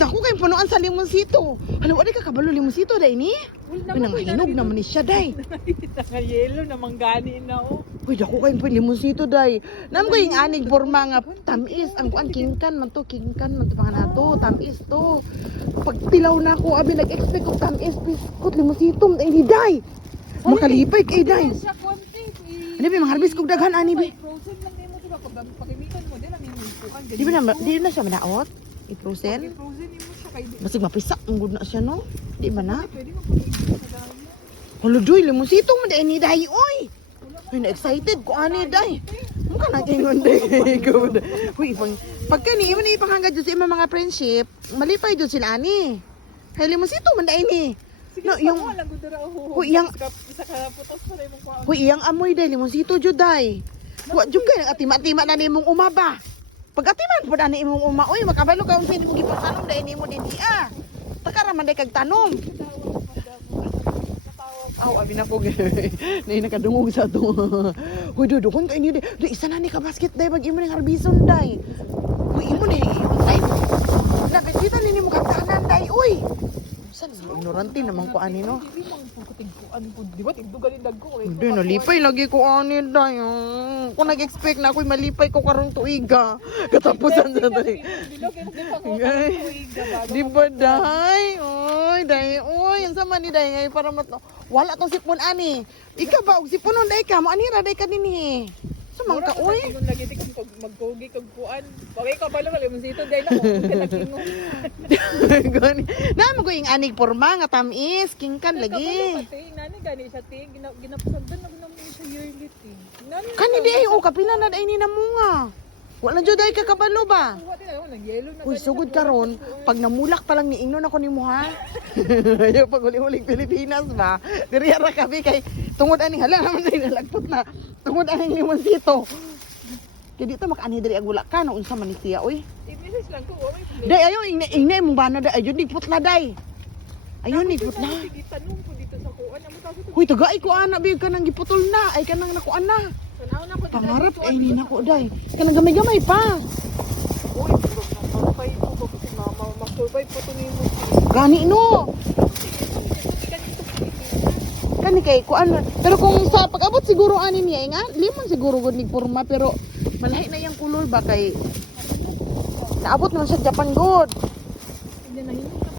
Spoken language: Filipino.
Dako kay punuan sa limonsito. Hala, wala ka kabalo limonsito day ni? Pinang hinog naman ni siya day. Nga yelo na manggani na o. Uy, dako kay limonsito day. Nam ko yung anig porma nga tamis ang kuan kingkan man to mga nato, tamis to. Pag tilaw na ako, abi nag-expect og tamis biskot limonsito day ni day. Makalipay kay day. Siya konti. Ano ba mga harvest kog daghan ani bi? Frozen lang nimo diba pag pagimitan mo din ang imukuan. Di na siya manaot? I-frozen? Frozen nimo siya kay Basig mapisak ang good na siya no? Di ba na? pwede mo pag sa dami. Hala doy, limonsito man day ni day oy. Uy, na-excited ko ani day. Mukha na kingon day. Uy, pagka ni mo ni ipanghangad jud sa imong mga friendship, malipay jud sila ani. Kay limonsito man day ni. No, yung yang isa ka putos pa rin mong kuan. iyang amoy day limonsito jud day. Wa jud kay atima-tima na nimong umaba. Pag atiman pud ani imong uma, oy makabalo ka unsa nimo gipatanong day nimo din dia. Taka ra man day kag tanom. Aw, abi na po. Nay nakadungog sa to. Hoy, dudukon kay ni. Do isa na ni ka basket day pag imo ning harbison day. Hoy, imo ni. Ay. Nagkita ni mo kagtanan day, oy. San ignorante naman ko ani no. Di man pagkuan ko, di ba tigdugan ni dagko eh. Hindi nalipay lagi ko ani day. Kung nag-expect na ako'y malipay ko karong tuiga. Katapusan sa day. Di ba day? Oy, day. Oy, ang sama ni day ngay para wala tong sipon ani. Ika ba og siponon day ka mo ani ra day ka dinhi. Sumang ka oy. Kung lagi ti kag magkogi kag kuan. Bagay ka pala kali mo sito day na ko. Gani. Na mo ko ing anig porma nga tamis, kingkan lagi. Nani gani sa ting ginapusan na naman sa yearly ting. Kani di ay o kapila na day ni namunga. Wala jud ay kakabalo ba? Uy, sugod karon, pag namulak pa lang ni Ingnon ako nimo ha. Ayo pag uli-uling Pilipinas ba. Diri ra kami kay tungod ani hala naman day nalagpot na. Tungod ani limonsito. Kay dito makaani diri ang Bulacan unsa man ni siya oy. I-message lang ko. Day ayo ingna imong bana day ayo digput la day. Ayun digput na. Tanong ko dito sa kuan. Huy tagay ko ana big kanang giputol na ay kanang nakuan na. Pangarap ay ni nako day. Kanang gamay-gamay pa. Uy, survive ko ba kasi mama, mag-survive po to nimo. Gani no. Kani kay kuan pero kung sa pag-abot siguro ani niya nga limon siguro gud ni porma pero malahi na yang kulor ba kay naabot naman sa Japan god. Hindi na yun.